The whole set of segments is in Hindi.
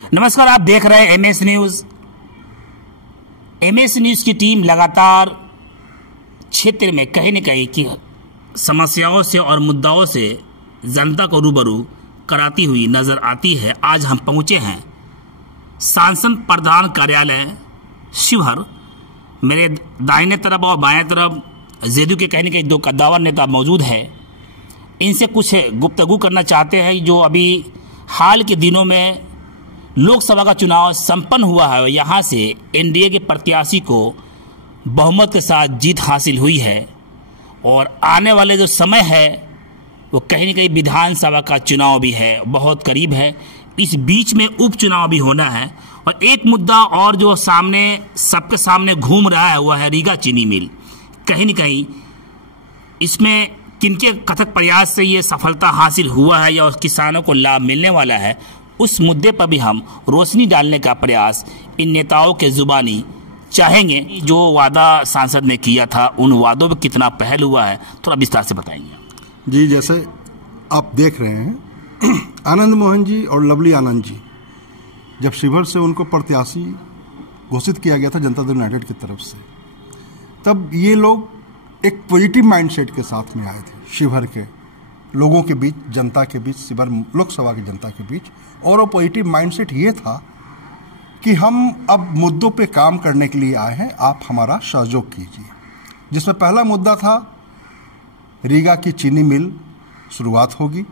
नमस्कार, आप देख रहे हैं एमएस न्यूज। एमएस न्यूज की टीम लगातार क्षेत्र में कहीं न कहीं की समस्याओं से और मुद्दाओं से जनता को रूबरू कराती हुई नजर आती है। आज हम पहुंचे हैं सांसद प्रधान कार्यालय शिवहर। मेरे दाहिने तरफ और बाएं तरफ जेडीयू के कहीं न कहीं दो कद्दावर नेता मौजूद है। इनसे कुछ गुफ्तगू करना चाहते हैं। जो अभी हाल के दिनों में लोकसभा का चुनाव संपन्न हुआ है, यहाँ से एनडीए के प्रत्याशी को बहुमत के साथ जीत हासिल हुई है और आने वाले जो समय है वो कहीं न कहीं विधानसभा का चुनाव भी है, बहुत करीब है। इस बीच में उपचुनाव भी होना है और एक मुद्दा और जो सामने सबके सामने घूम रहा है वह है रीगा चीनी मिल। कहीं न कहीं इसमें किनके कथक प्रयास से ये सफलता हासिल हुआ है या किसानों को लाभ मिलने वाला है, उस मुद्दे पर भी हम रोशनी डालने का प्रयास इन नेताओं के जुबानी चाहेंगे। जो वादा सांसद ने किया था उन वादों में कितना पहल हुआ है, थोड़ा विस्तार से बताएंगे। जी, जैसे आप देख रहे हैं आनंद मोहन जी और लवली आनंद जी, जब शिवहर से उनको प्रत्याशी घोषित किया गया था जनता दल यूनाइटेड की तरफ से, तब ये लोग एक पॉजिटिव माइंडसेट के साथ में आए थे शिवहर के लोगों के बीच, जनता के बीच, शिवहर लोकसभा की जनता के बीच। और वो पॉजिटिव माइंडसेट ये था कि हम अब मुद्दों पे काम करने के लिए आए हैं, आप हमारा सहयोग कीजिए। जिसमें पहला मुद्दा था रीगा की चीनी मिल शुरुआत होगी,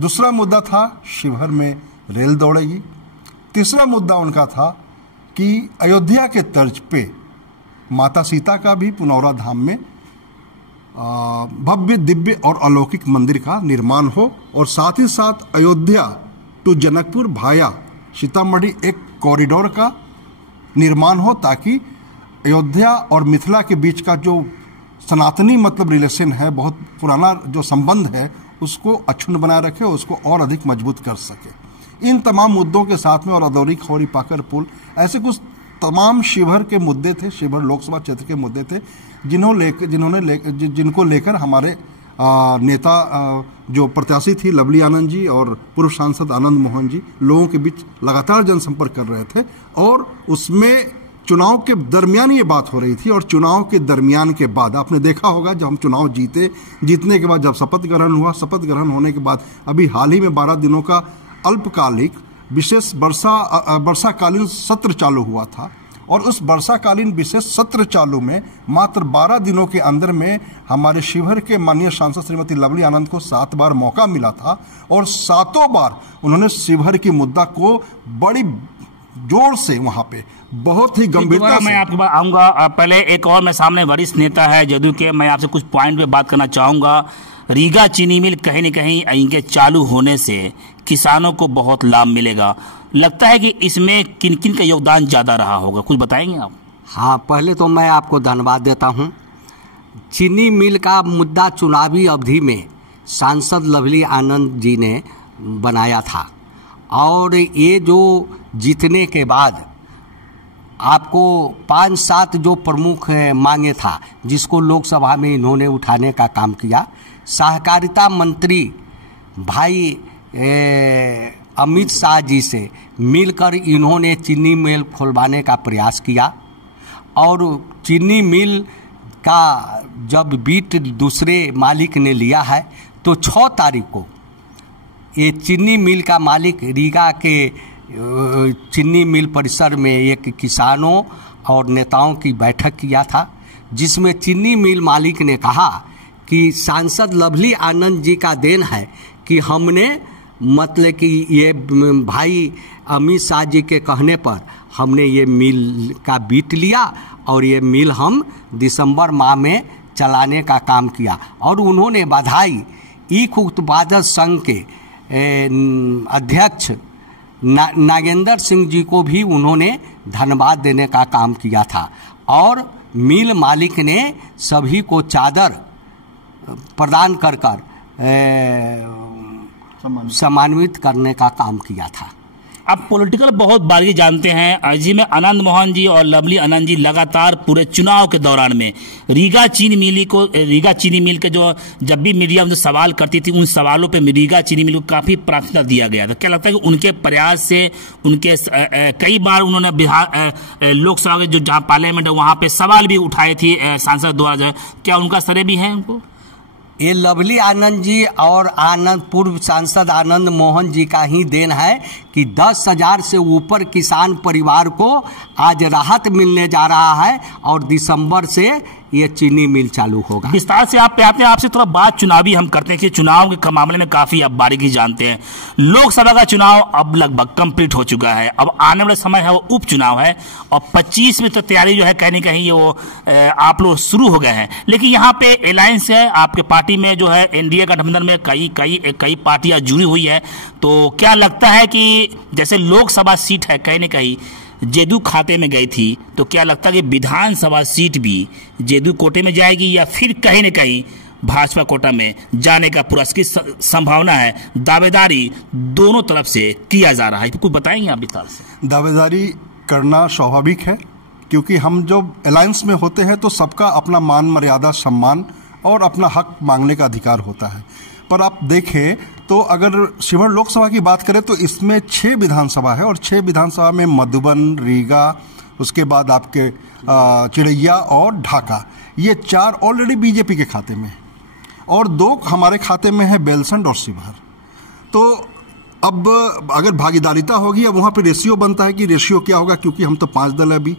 दूसरा मुद्दा था शिवहर में रेल दौड़ेगी, तीसरा मुद्दा उनका था कि अयोध्या के तर्ज पे माता सीता का भी पुनौरा धाम में भव्य दिव्य और अलौकिक मंदिर का निर्माण हो और साथ ही साथ अयोध्या टू जनकपुर भाया सीतामढ़ी एक कॉरिडोर का निर्माण हो, ताकि अयोध्या और मिथिला के बीच का जो सनातनी मतलब रिलेशन है, बहुत पुराना जो संबंध है, उसको अक्षुण्ण बनाए रखे और उसको और अधिक मजबूत कर सके। इन तमाम मुद्दों के साथ में और अदौरी खौरी पाकर पुल, ऐसे कुछ तमाम शिवहर के मुद्दे थे, शिवहर लोकसभा क्षेत्र के मुद्दे थे, जिनको लेकर हमारे नेता जो प्रत्याशी थी लवली आनंद जी और पूर्व सांसद आनंद मोहन जी लोगों के बीच लगातार जनसंपर्क कर रहे थे। और उसमें चुनाव के दरमियान ये बात हो रही थी और चुनाव के दरमियान के बाद आपने देखा होगा जब हम चुनाव जीतने के बाद जब शपथ ग्रहण हुआ, शपथ ग्रहण होने के बाद अभी हाल ही में 12 दिनों का अल्पकालिक विशेष वर्षाकालीन सत्र चालू हुआ था और उस वर्षाकालीन विशेष सत्र चालू में मात्र 12 दिनों के अंदर में हमारे शिवहर के माननीय सांसद श्रीमती लवली आनंद को 7 बार मौका मिला था और 7 बार उन्होंने शिवहर की मुद्दा को बड़ी जोर से वहां पे बहुत ही गंभीरता से। मैं आपके पास आऊंगा, पहले एक और मैं सामने वरिष्ठ नेता है जदयू के, मैं आपसे कुछ पॉइंट पे बात करना चाहूंगा। रीगा चीनी मिल कहीं न कहीं इनके चालू होने से किसानों को बहुत लाभ मिलेगा, लगता है कि इसमें किन किन का योगदान ज़्यादा रहा होगा, कुछ बताएंगे आप? हाँ, पहले तो मैं आपको धन्यवाद देता हूँ। चीनी मिल का मुद्दा चुनावी अवधि में सांसद लवली आनंद जी ने बनाया था और ये जो जीतने के बाद आपको 5-7 जो प्रमुख मांगे था जिसको लोकसभा में इन्होंने उठाने का काम किया। सहकारिता मंत्री भाई अमित शाह जी से मिलकर इन्होंने चीनी मिल खुलवाने का प्रयास किया और चीनी मिल का जब बीट दूसरे मालिक ने लिया है तो 6 तारीख को ये चीनी मिल का मालिक रीगा के चीनी मिल परिसर में एक किसानों और नेताओं की बैठक किया था, जिसमें चीनी मिल मालिक ने कहा कि सांसद लवली आनंद जी का देन है कि हमने मतलब कि ये भाई अमित शाह जी के कहने पर हमने ये मिल का बीट लिया और ये मिल हम दिसंबर माह में चलाने का काम किया। और उन्होंने बधाई ईख उत्पादक संघ के अध्यक्ष नागेंद्र सिंह जी को भी उन्होंने धन्यवाद देने का काम किया था और मिल मालिक ने सभी को चादर प्रदान कर सम्मानित करने का काम किया था। आप पॉलिटिकल बहुत बारीकी जानते हैं जी। में आनंद मोहन जी और लवली आनंद जी लगातार पूरे चुनाव के दौरान में रीगा चीनी मिल के जो जब भी मीडिया उनसे सवाल करती थी, उन सवालों पे रीगा चीनी मिल को काफी प्राथमिकता दिया गया था। क्या लगता है कि उनके प्रयास से उनके कई बार उन्होंने बिहार लोकसभा के जो जहां पार्लियामेंट है वहां पे सवाल भी उठाए थे सांसद द्वारा, क्या उनका श्रेय भी है उनको? ये लवली आनंद जी और पूर्व सांसद आनंद मोहन जी का ही देन है कि 10,000 से ऊपर किसान परिवार को आज राहत मिलने जा रहा है और दिसंबर से ये चीनी मिल चालू होगा। विस्तार से आप पे आते हैं, आपसे थोड़ा बात चुनावी हम करते हैं कि चुनाव के मामले में काफी आप बारीकी जानते हैं। लोकसभा का चुनाव अब लगभग कंप्लीट हो चुका है, अब आने वाला समय है वो उपचुनाव है और 25 में तो तैयारी जो है कहीं कहीं वो आप लोग शुरू हो गए हैं। लेकिन यहाँ पे अलायंस है आपके पार्टी में जो है एनडीए गठबंधन में कई पार्टियां जुड़ी हुई है, तो क्या लगता है कि जैसे लोकसभा सीट है कहीं न कहीं जेडीयू खाते में गई थी, तो क्या लगता है कि विधानसभा सीट भी जेडीयू कोटे में जाएगी या फिर कहीं न कहीं भाजपा कोटा में जाने का पूरा की संभावना है? दावेदारी दोनों तरफ से किया जा रहा है, कुछ बताएंगे आप विस्तार से? दावेदारी करना स्वाभाविक है, क्योंकि हम जब अलायंस में होते हैं तो सबका अपना मान मर्यादा सम्मान और अपना हक मांगने का अधिकार होता है। पर आप देखें तो अगर शिवहर लोकसभा की बात करें तो इसमें 6 विधानसभा है और 6 विधानसभा में मधुबन, रीगा, उसके बाद आपके चिड़ैया और ढाका, ये 4 ऑलरेडी बीजेपी के खाते में और 2 हमारे खाते में है बेलसंड और शिवहर। तो अब अगर भागीदारिता होगी, अब वहाँ पे रेशियो बनता है कि रेशियो क्या होगा, क्योंकि हम तो 5 दल है अभी,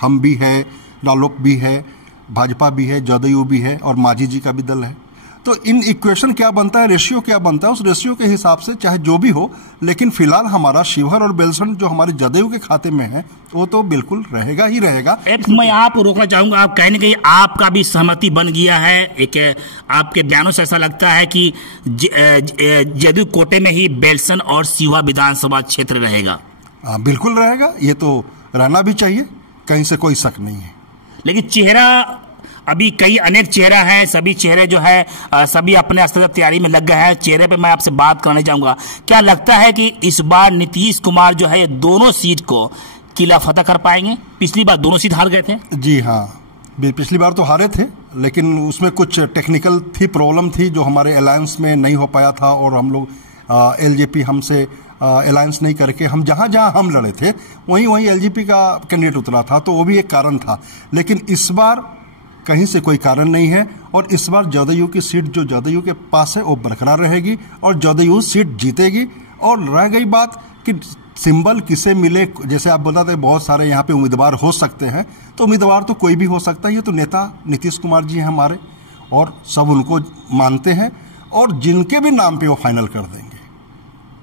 हम भी है, रालोप भी है, भाजपा भी है, जदयू भी है और मांझी जी का भी दल है। तो इन इक्वेशन क्या बनता है, रेशियो क्या बनता है, उस रेशियो के हिसाब से चाहे जो भी हो, लेकिन फिलहाल हमारा शिवहर और बेलसंड जो हमारे जदयू के खाते में है वो तो बिल्कुल रहेगा ही रहेगा। एक मैं आपको रोकना चाहूंगा, आप कहीं न कहीं आपका भी सहमति बन गया है, एक आपके बयानों से ऐसा लगता है कि जदयू कोटे में ही बेलसंड और शिवहर विधानसभा क्षेत्र रहेगा। बिल्कुल रहेगा, ये तो रहना भी चाहिए, कहीं से कोई शक नहीं है। लेकिन चेहरा अभी अनेक चेहरा है, सभी चेहरे जो है सभी अपने स्तर पर तैयारी में लग गए हैं। चेहरे पे मैं आपसे बात करना चाहूंगा, क्या लगता है कि इस बार नीतीश कुमार जो है दोनों सीट को किला फतह कर पाएंगे? पिछली बार दोनों सीट हार गए थे। जी हाँ, पिछली बार तो हारे थे, लेकिन उसमें कुछ टेक्निकल प्रॉब्लम थी जो हमारे अलायंस में नहीं हो पाया था और हम लोग एलजेपी हमसे अलायंस नहीं करके हम जहां हम लड़े थे वहीं एलजेपी का कैंडिडेट उतरा था, तो वो भी एक कारण था। लेकिन इस बार कहीं से कोई कारण नहीं है और इस बार जदयू की सीट जो जदयू के पास है वो बरकरार रहेगी और जदयू सीट जीतेगी। और रह गई बात कि सिंबल किसे मिले, जैसे आप बताते हैं बहुत सारे यहाँ पे उम्मीदवार हो सकते हैं, तो उम्मीदवार तो कोई भी हो सकता है। ये तो नेता नीतीश कुमार जी हैं हमारे और सब उनको मानते हैं और जिनके भी नाम पे वो फाइनल कर देंगे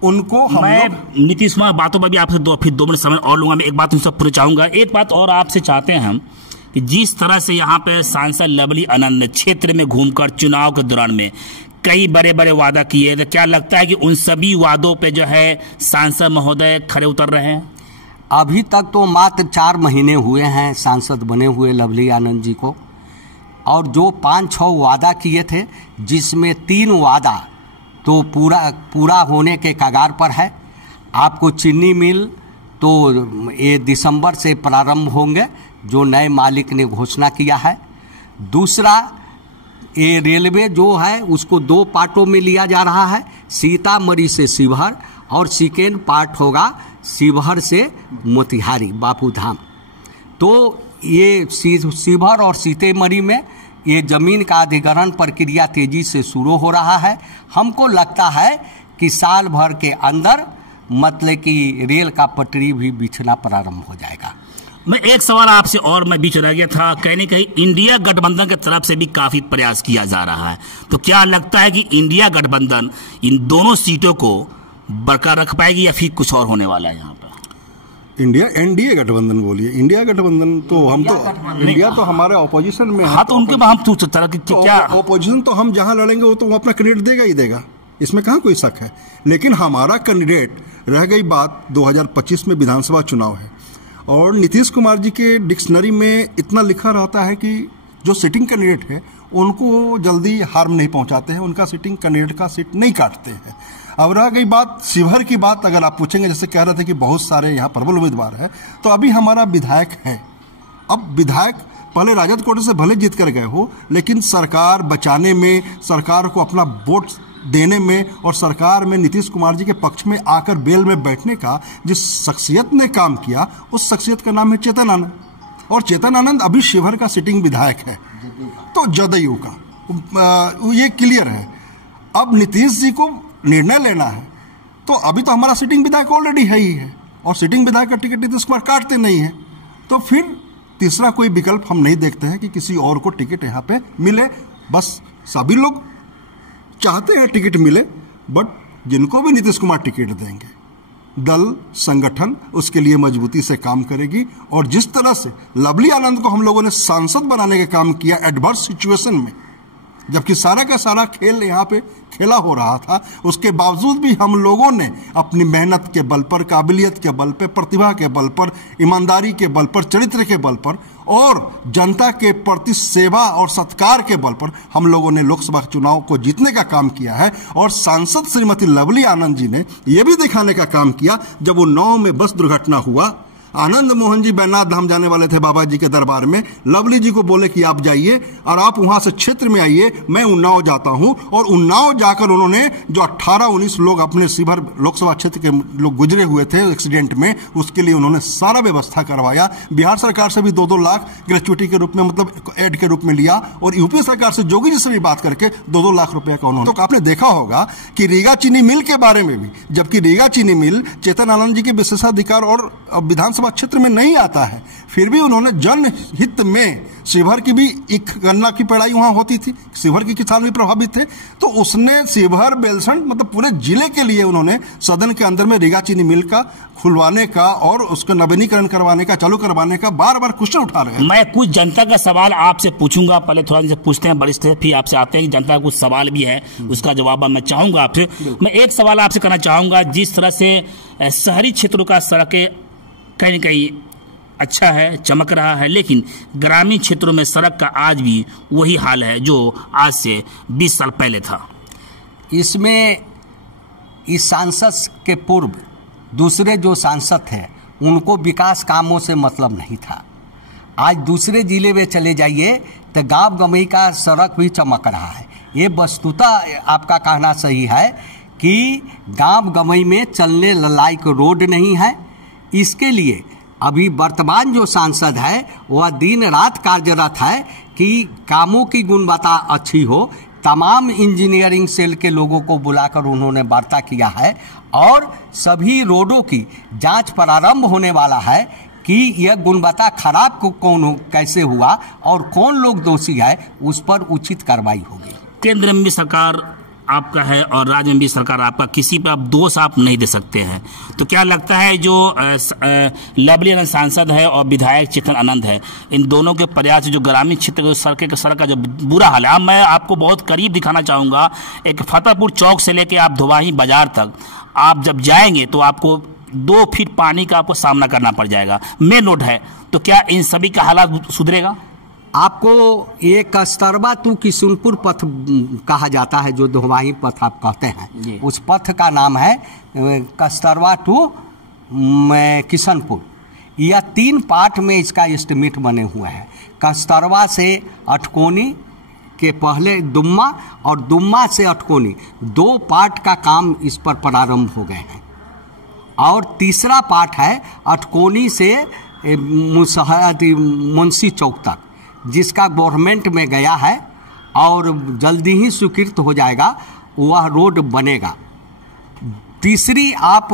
उनको मैं नीतीश कुमार बातों पर भी आपसे 2 मिनट समय और लूंगा। मैं एक बात उनसे पूछना चाहूंगा, एक बात और आपसे चाहते हैं हम कि जिस तरह से यहाँ पे सांसद लवली आनंद क्षेत्र में घूमकर चुनाव के दौरान में कई बड़े बड़े वादा किए, तो क्या लगता है कि उन सभी वादों पे जो है सांसद महोदय खरे उतर रहे हैं? अभी तक तो मात्र 4 महीने हुए हैं सांसद बने हुए लवली आनंद जी को, और जो 5-6 वादा किए थे जिसमें 3 वादा तो पूरा होने के कगार पर है। आपको चीनी मिल तो ये दिसंबर से प्रारंभ होंगे जो नए मालिक ने घोषणा किया है। दूसरा, ये रेलवे जो है उसको 2 पार्टों में लिया जा रहा है, सीतामढ़ी से शिवहर और सेकेंड पार्ट होगा शिवहर से मोतिहारी बापू धाम। तो ये शिवहर और सीतामढ़ी में ये जमीन का अधिग्रहण प्रक्रिया तेजी से शुरू हो रहा है। हमको लगता है कि साल भर के अंदर मतलब कि रेल का पटरी भी बिछना प्रारंभ हो जाएगा। मैं एक सवाल आपसे और मैं बीच रह गया था, कहने कहीं इंडिया गठबंधन की तरफ से भी काफी प्रयास किया जा रहा है, तो क्या लगता है कि इंडिया गठबंधन इन दोनों सीटों को बरकरार रख पाएगी या फिर कुछ और होने वाला है? यहाँ पर एनडीए गठबंधन बोलिए, इंडिया गठबंधन तो हम तो इंडिया तो हमारे ऑपोजिशन में है। हाँ, तो उनके हम पूछ तरह की क्या ऑपोजिशन, तो हम जहाँ लड़ेंगे वो तो वो अपना कैंडिडेट देगा ही देगा, इसमें कहाँ कोई शक है। लेकिन हमारा कैंडिडेट, रह गई बात 2025 में विधानसभा चुनाव है और नीतीश कुमार जी के डिक्शनरी में इतना लिखा रहता है कि जो सिटिंग कैंडिडेट है उनको जल्दी हार्म नहीं पहुंचाते हैं, उनका सिटिंग कैंडिडेट का सीट नहीं काटते हैं। अब रह गई बात शिवहर की बात, अगर आप पूछेंगे, जैसे कह रहे थे कि बहुत सारे यहाँ प्रबल उम्मीदवार है, तो अभी हमारा विधायक है। अब विधायक पहले राजद कोटे से भले जीत कर गए हो, लेकिन सरकार बचाने में, सरकार को अपना वोट देने में और सरकार में नीतीश कुमार जी के पक्ष में आकर बेल में बैठने का जिस शख्सियत ने काम किया, उस शख्सियत का नाम है चेतन आनंद। और चेतन आनंद अभी शिवहर का सिटिंग विधायक है, तो जदयू का ये क्लियर है। अब नीतीश जी को निर्णय लेना है, तो अभी तो हमारा सिटिंग विधायक ऑलरेडी है ही है, और सिटिंग विधायक का टिकट नीतीश कुमार काटते नहीं है, तो फिर तीसरा कोई विकल्प हम नहीं देखते हैं कि किसी और को टिकट यहाँ पे मिले। बस सभी लोग चाहते हैं टिकट मिले, बट जिनको भी नीतीश कुमार टिकट देंगे, दल संगठन उसके लिए मजबूती से काम करेगी। और जिस तरह से लवली आनंद को हम लोगों ने सांसद बनाने का काम किया एडवर्स सिचुएशन में, जबकि सारा का सारा खेल यहाँ पे खेला हो रहा था, उसके बावजूद भी हम लोगों ने अपनी मेहनत के बल पर, काबिलियत के बल पर, प्रतिभा के बल पर, ईमानदारी के बल पर, चरित्र के बल पर और जनता के प्रति सेवा और सत्कार के बल पर हम लोगों ने लोकसभा चुनाव को जीतने का काम किया है। और सांसद श्रीमती लवली आनंद जी ने यह भी दिखाने का काम किया, जब वो 9 में बस दुर्घटना हुआ, आनंद मोहन जी बैजनाथ धाम जाने वाले थे बाबा जी के दरबार में, लवली जी को बोले कि आप जाइए और आप वहां से क्षेत्र में आइए, मैं उन्नाव जाता हूं। और उन्नाव जाकर उन्होंने जो 18-19 लोग अपने शिवहर लोकसभा क्षेत्र के लोग गुजरे हुए थे एक्सीडेंट में, उसके लिए उन्होंने सारा व्यवस्था करवाया। बिहार सरकार से भी 2-2 लाख ग्रेचुइटी के रूप में, मतलब एड के रूप में लिया, और यूपी सरकार से जोगी जी से भी बात करके 2-2 लाख रुपए का उन्होंने। तो आपने देखा होगा कि रीगा चीनी मिल के बारे में भी, जबकि रीगा चीनी मिल चेतन आनंद जी के विशेषाधिकार और विधानसभा क्षेत्र में नहीं आता है, फिर भी उन्होंने जनहित में, शिवहर की भी एक गन्ना की पेड़ाई वहां होती थी, शिवहर के किसान भी प्रभावित थे, तो उसने शिवहर बेलसंड मतलब पूरे जिले के लिए उन्होंने सदन के अंदर में रीगा चीनी मिल का खुलवाने का और उसका नवीनीकरण करवाने का, चालू करवाने का बार बार क्वेश्चन उठा रहे हैं। मैं कुछ जनता का सवाल आपसे पूछूंगा, पहले थोड़ा से पूछते हैं वरिष्ठ, फिर आपसे आते हैं कि जनता का कुछ सवाल भी है, उसका जवाब मैं चाहूंगा आपसे। मैं एक सवाल आपसे करना चाहूंगा, जिस तरह से शहरी क्षेत्रों का सड़कें कहीं न कहीं अच्छा है, चमक रहा है, लेकिन ग्रामीण क्षेत्रों में सड़क का आज भी वही हाल है जो आज से 20 साल पहले था। इसमें इस सांसद के पूर्व दूसरे जो सांसद थे उनको विकास कामों से मतलब नहीं था। आज दूसरे जिले में चले जाइए तो गांव गमई का सड़क भी चमक रहा है। ये वस्तुतः आपका कहना सही है कि गांव गमई में चलने लायक रोड नहीं है। इसके लिए अभी वर्तमान जो सांसद है वह दिन रात कार्यरत है कि कामों की गुणवत्ता अच्छी हो। तमाम इंजीनियरिंग सेल के लोगों को बुलाकर उन्होंने वार्ता किया है और सभी रोडों की जांच प्रारंभ होने वाला है कि यह गुणवत्ता खराब को कैसे हुआ और कौन लोग दोषी है, उस पर उचित कार्रवाई होगी। केंद्र में भी सरकार आपका है और राज्य में भी सरकार आपका, किसी पर आप दोष आप नहीं दे सकते हैं। तो क्या लगता है जो लवली आनंद सांसद है और विधायक चेतन आनंद है, इन दोनों के प्रयास जो ग्रामीण क्षेत्र के सड़क का जो बुरा हाल है, मैं आपको बहुत करीब दिखाना चाहूँगा। एक फतेहपुर चौक से लेकर आप धोवाही बाजार तक आप जब जाएंगे तो आपको 2 फीट पानी का आपको सामना करना पड़ जाएगा, मेन रोड है। तो क्या इन सभी का हालात सुधरेगा? आपको ये कस्तरवा टू किशनपुर पथ कहा जाता है, जो धोवाही पथ आप कहते हैं, उस पथ का नाम है कस्तरवा टू किशनपुर। यह 3 पार्ट में इसका एस्टिमेट बने हुए हैं। कस्तरवा से अटकोनी के पहले दुम्मा और दुम्मा से अटकोनी 2 पार्ट का काम इस पर प्रारंभ हो गए हैं। और तीसरा पार्ट है अटकोनी से मुंशी चौक तक, जिसका गवर्नमेंट में गया है और जल्दी ही स्वीकृत हो जाएगा, वह रोड बनेगा। तीसरी आप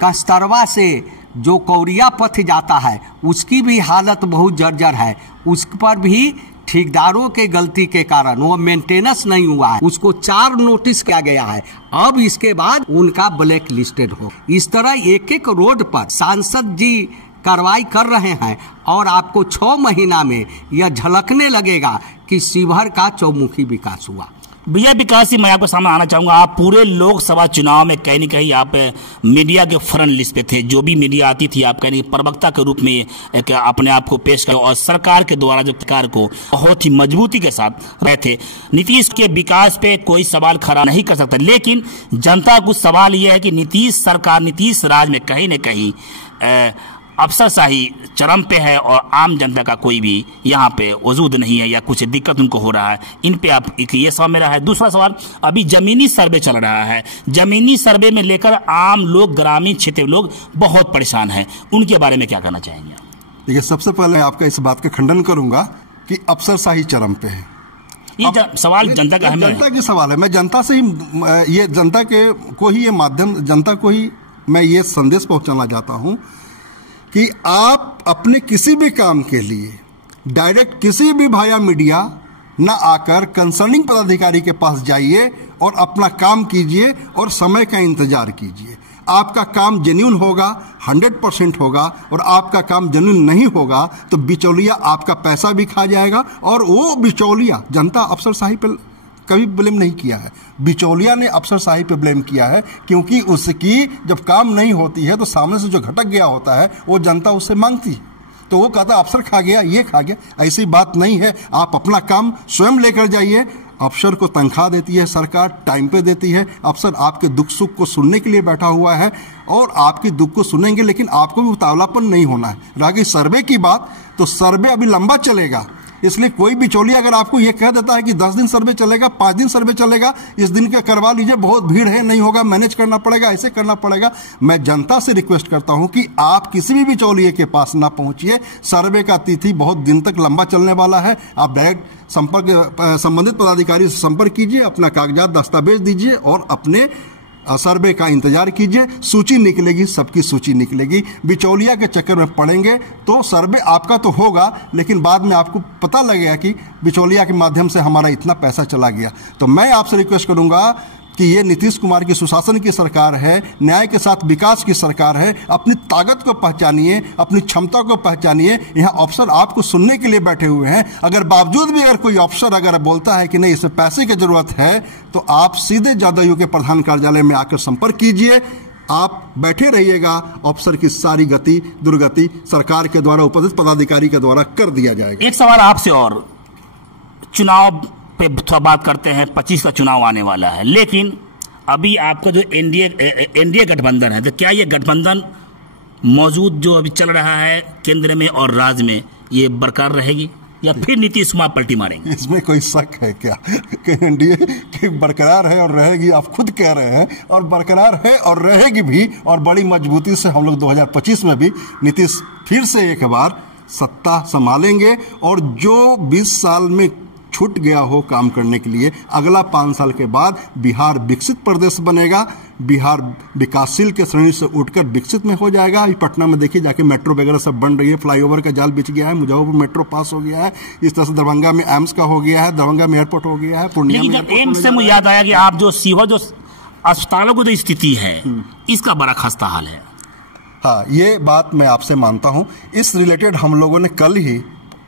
कस्तरवा से जो कौरिया पथ जाता है उसकी भी हालत बहुत जर्जर है। उस पर भी ठेकेदारों के गलती के कारण वो मेंटेनेंस नहीं हुआ है, उसको 4 नोटिस किया गया है। अब इसके बाद उनका ब्लैक लिस्टेड हो। इस तरह एक रोड पर सांसद जी कार्रवाई कर रहे हैं और आपको 6 महीना में यह झलकने लगेगा कि शिवहर का चौमुखी विकास हुआ। भैया विकास जी, मैं आपके सामने आना चाहूंगा। आप पूरे लोकसभा चुनाव में कहीं न कहीं आप मीडिया के फ्रंट लिस्ट पे थे। जो भी मीडिया आती थी आप कहीं प्रवक्ता के रूप में एक अपने आप को पेश कर, और सरकार के द्वारा जो सरकार को बहुत ही मजबूती के साथ रहे थे। नीतीश के विकास पे कोई सवाल खड़ा नहीं कर सकता, लेकिन जनता को सवाल यह है कि नीतीश सरकार, नीतीश राज में कहीं न कहीं अफसरशाही चरम पे है और आम जनता का कोई भी यहाँ पे वजूद नहीं है या कुछ दिक्कत उनको हो रहा है। इन पे आप एक ये सवाल मेरा है। दूसरा सवाल, अभी जमीनी सर्वे चल रहा है, जमीनी सर्वे में लेकर आम लोग, ग्रामीण क्षेत्र के लोग बहुत परेशान हैं, उनके बारे में क्या कहना चाहेंगे? देखिए, सबसे पहले आपका इस बात का खंडन करूंगा कि अफसरशाही चरम पे है। ये सवाल जनता का है, जनता की सवाल है। मैं जनता से ही, ये जनता के को ही ये माध्यम, जनता को ही मैं ये संदेश पहुंचाना चाहता हूं कि आप अपने किसी भी काम के लिए डायरेक्ट किसी भी भाया मीडिया न आकर कंसर्निंग पदाधिकारी के पास जाइए और अपना काम कीजिए और समय का इंतजार कीजिए। आपका काम जेन्युइन होगा, 100% होगा, और आपका काम जेन्युइन नहीं होगा तो बिचौलिया आपका पैसा भी खा जाएगा। और वो बिचौलिया, जनता अफसरशाही पर कभी ब्लेम नहीं किया है, बिचौलिया ने अफसरशाही पे ब्लेम किया है, क्योंकि उसकी जब काम नहीं होती है तो सामने से जो घटक गया होता है वो जनता उससे मांगती है, तो वो कहता अफसर खा गया, ये खा गया। ऐसी बात नहीं है। आप अपना काम स्वयं लेकर जाइए। अफसर को तनख्वाह देती है सरकार, टाइम पे देती है। अफसर आपके दुख सुख को सुनने के लिए बैठा हुआ है और आपके दुख को सुनेंगे, लेकिन आपको भी उतावलापन नहीं होना है। रह गई सर्वे की बात, तो सर्वे अभी लंबा चलेगा, इसलिए कोई बिचौलिया अगर आपको यह कह देता है कि 10 दिन सर्वे चलेगा, 5 दिन सर्वे चलेगा, इस दिन का करवा लीजिए, बहुत भीड़ है, नहीं होगा, मैनेज करना पड़ेगा, ऐसे करना पड़ेगा, मैं जनता से रिक्वेस्ट करता हूं कि आप किसी भी बिचौलिए के पास ना पहुंचिए। सर्वे का तिथि बहुत दिन तक लंबा चलने वाला है। आप डायरेक्ट संबंधित पदाधिकारी से संपर्क कीजिए, अपना कागजात दस्तावेज दीजिए और अपने सर्वे का इंतजार कीजिए। सूची निकलेगी, सबकी सूची निकलेगी। बिचौलिया के चक्कर में पड़ेंगे तो सर्वे आपका तो होगा, लेकिन बाद में आपको पता लगेगा कि बिचौलिया के माध्यम से हमारा इतना पैसा चला गया। तो मैं आपसे रिक्वेस्ट करूंगा कि ये नीतीश कुमार की सुशासन की सरकार है, न्याय के साथ विकास की सरकार है। अपनी ताकत को पहचानिए, अपनी क्षमता को पहचानिए। यहाँ अफसर आपको सुनने के लिए बैठे हुए हैं। अगर बावजूद भी अगर कोई अफसर अगर बोलता है कि नहीं इसे पैसे की जरूरत है, तो आप सीधे जदयू के प्रधान कार्यालय में आकर संपर्क कीजिए। आप बैठे रहिएगा, अफसर की सारी गति दुर्गति सरकार के द्वारा, उपस्थित पदाधिकारी के द्वारा कर दिया जाएगा। एक सवाल आपसे और, चुनाव पे थोड़ा बात करते हैं। 25 का चुनाव आने वाला है, लेकिन अभी आपका जो एनडीए गठबंधन है, तो क्या ये गठबंधन मौजूद जो अभी चल रहा है केंद्र में और राज्य में, ये बरकरार रहेगी या फिर नीतीश कुमार पलटी मारेंगे? इसमें कोई शक है क्या कि एनडीए की बरकरार है और रहेगी? आप खुद कह रहे हैं, और बरकरार है और रहेगी भी, और बड़ी मजबूती से हम लोग 2025 में भी नीतीश फिर से एक बार सत्ता संभालेंगे। और जो 20 साल में छूट गया हो काम करने के लिए, अगला 5 साल के बाद बिहार विकसित प्रदेश बनेगा। बिहार विकासशील के श्रेणी से उठकर विकसित में हो जाएगा। पटना में देखिए जाके मेट्रो वगैरह सब बन रही है, फ्लाईओवर का जाल बिछ गया है, मुजफ्फरपुर मेट्रो पास हो गया है, इस तरह से दरभंगा में एम्स का हो गया है, दरभंगा में एयरपोर्ट हो गया है, पूर्णिया में एयरपोर्ट। एम्स से मुझे याद आया कि आप जो सीवर जो अस्पतालों की जो स्थिति है, इसका बड़ा खस्ता हाल है। हाँ, ये बात मैं आपसे मानता हूँ। इस रिलेटेड हम लोगों ने कल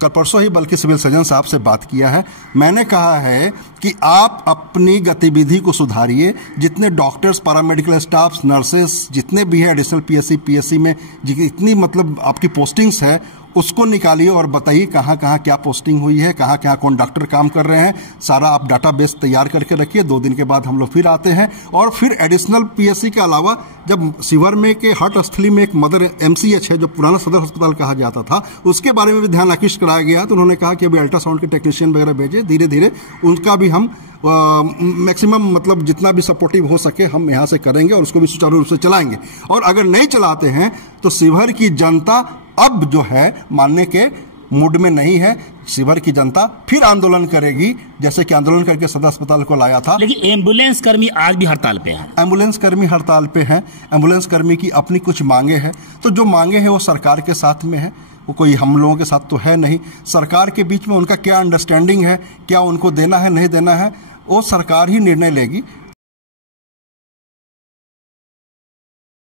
परसों ही बल्कि सिविल सर्जन साहब से बात किया है। मैंने कहा है कि आप अपनी गतिविधि को सुधारिए। जितने डॉक्टर्स, पैरामेडिकल स्टाफ, नर्सेस जितने भी है एडिशनल पीएससी में जितनी मतलब आपकी पोस्टिंग्स है, उसको निकालिए और बताइए कहाँ कहाँ क्या पोस्टिंग हुई है, कहाँ कहाँ कौन डॉक्टर काम कर रहे हैं। सारा आप डाटाबेस तैयार करके रखिए। 2 दिन के बाद हम लोग फिर आते हैं। और फिर एडिशनल पीएससी के अलावा जब शिवर में के हट स्थली में एक मदर एमसीएच है, जो पुराना सदर अस्पताल कहा जाता था, उसके बारे में भी ध्यान आकृष्ट कराया गया। तो उन्होंने कहा कि अभी अल्ट्रासाउंड के टेक्नीशियन वगैरह भेजे, धीरे धीरे उनका भी हम मैक्सिमम मतलब जितना भी सपोर्टिव हो सके हम यहाँ से करेंगे और उसको भी सुचारू रूप से चलाएंगे। और अगर नहीं चलाते हैं तो शिवहर की जनता अब जो है मानने के मूड में नहीं है। शिवहर की जनता फिर आंदोलन करेगी, जैसे कि आंदोलन करके सदर अस्पताल को लाया था। लेकिन एम्बुलेंस कर्मी आज भी हड़ताल पे हैं। एम्बुलेंस कर्मी हड़ताल पे हैं। एम्बुलेंस कर्मी की अपनी कुछ मांगे हैं, तो जो मांगे हैं वो सरकार के साथ में है, वो कोई हम लोगों के साथ तो है नहीं। सरकार के बीच में उनका क्या अंडरस्टैंडिंग है, क्या उनको देना है नहीं देना है, वो सरकार ही निर्णय लेगी।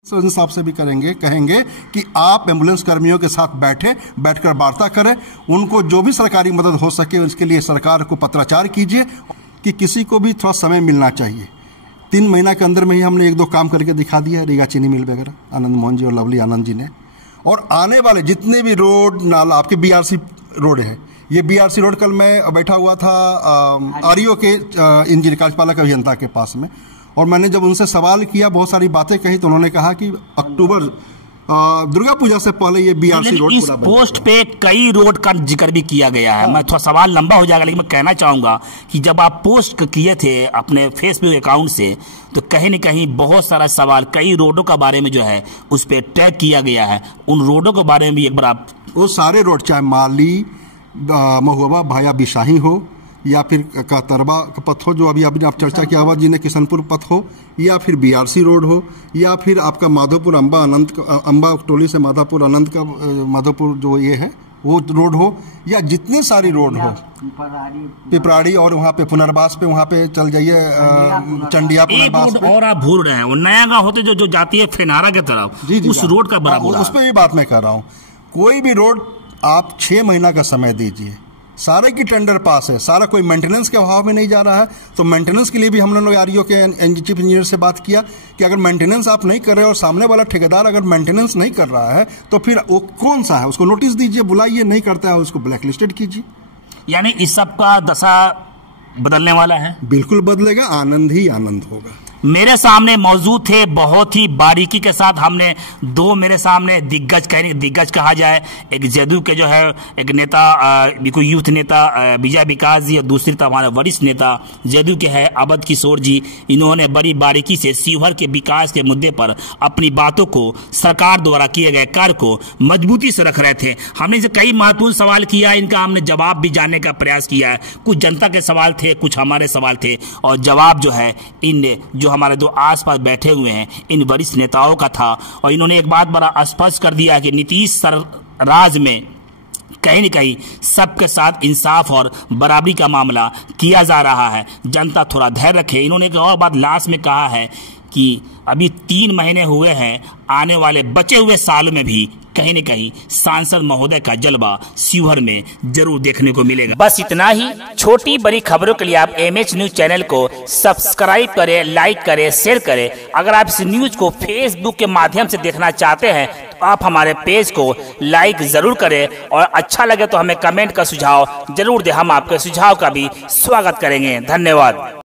साहब से भी कहेंगे कि आप एम्बुलेंस कर्मियों के साथ बैठकर वार्ता करें, उनको जो भी सरकारी मदद हो सके उसके लिए सरकार को पत्राचार कीजिए। कि किसी को भी थोड़ा समय मिलना चाहिए। 3 महीना के अंदर में ही हमने 1-2 काम करके दिखा दिया है, रीगा चीनी मिल वगैरह आनंद मोहन जी और लवली आनंद जी ने। और आने वाले जितने भी रोड नाला, आपके BRC रोड है, ये BRC रोड, कल मैं बैठा हुआ था REO के इंजीनियर कार्यपालक अभियंता के पास में, और मैंने जब उनसे सवाल किया, बहुत सारी बातें कही, तो उन्होंने कहा कि अक्टूबर दुर्गा पूजा से पहले ये BRC रोड इस पोस्ट पे कई रोड का जिक्र भी किया गया है। मैं थोड़ा सवाल लंबा हो जाएगा, लेकिन मैं कहना चाहूंगा कि जब आप पोस्ट किए थे अपने फेसबुक अकाउंट से, तो कहीं न कहीं बहुत सारा सवाल कई रोडों का बारे में जो है उस पर टैग किया गया है। उन रोडों के बारे में भी एक बार आप, वो सारे रोड, चाहे माली महुआ भाया बिशाही हो, या फिर कातरबा का पथ हो जो अभी आप चर्चा किया हुआ जी ने, किशनपुर पथ हो, या फिर BRC रोड हो, या फिर आपका माधोपुर अम्बा टोली से माधोपुर अनंत का माधोपुर जो ये है वो रोड हो, या जितने सारी रोड हो, पिपराड़ी और वहाँ पे पुनर्वास पे, वहाँ पे चल जाइए चंडिया पुनर्वास पे। और आप भूल रहे हैं वो नया गाँव होते जो जाती है फेनारा के तरफ, जी उस रोड का बड़ा, उस पर भी बात मैं कर रहा हूँ। कोई भी रोड आप 6 महीना का समय दीजिए, सारे की टेंडर पास है, सारा कोई मेंटेनेंस के अभाव में नहीं जा रहा है। तो मेंटेनेंस के लिए भी हम लोग REO के चीफ इंजीनियर से बात किया कि अगर मेंटेनेंस आप नहीं कर रहे और सामने वाला ठेकेदार अगर मेंटेनेंस नहीं कर रहा है तो फिर वो कौन सा है, उसको नोटिस दीजिए, बुलाइए, नहीं करता है उसको ब्लैक लिस्टेड कीजिए। यानी इस सब का दशा बदलने वाला है। बिल्कुल बदलेगा, आनंद ही आनंद होगा। मेरे सामने मौजूद थे, बहुत ही बारीकी के साथ हमने 2 मेरे सामने दिग्गज कहा जाए, एक जदयू के जो है एक नेता, बिल्कुल यूथ नेता विजय विकास जी, और दूसरी तरफ हमारे वरिष्ठ नेता जदयू के है अवध किशोर जी। इन्होंने बड़ी बारीकी से शिवहर के विकास के मुद्दे पर अपनी बातों को, सरकार द्वारा किए गए कार्य को मजबूती से रख रहे थे। हमने इनसे कई महत्वपूर्ण सवाल किया, इनका हमने जवाब भी जानने का प्रयास किया है। कुछ जनता के सवाल थे, कुछ हमारे सवाल थे, और जवाब जो है इन जो हमारे 2 आसपास बैठे हुए हैं इन वरिष्ठ नेताओं का था। और इन्होंने एक बात बड़ा स्पष्ट कर दिया कि नीतीश राज में कहीं न कहीं सबके साथ इंसाफ और बराबरी का मामला किया जा रहा है, जनता थोड़ा धैर्य रखे। इन्होंने एक और बात लास्ट में कहा है कि अभी 3 महीने हुए हैं, आने वाले बचे हुए साल में भी कहीं न कहीं सांसद महोदय का जलवा शिवहर में जरूर देखने को मिलेगा। बस इतना ही। छोटी बड़ी खबरों के लिए आप MH न्यूज चैनल को सब्सक्राइब करें, लाइक करें, शेयर करें। अगर आप इस न्यूज को फेसबुक के माध्यम से देखना चाहते हैं तो आप हमारे पेज को लाइक जरूर करें, और अच्छा लगे तो हमें कमेंट का सुझाव जरूर दें। हम आपके सुझाव का भी स्वागत करेंगे। धन्यवाद।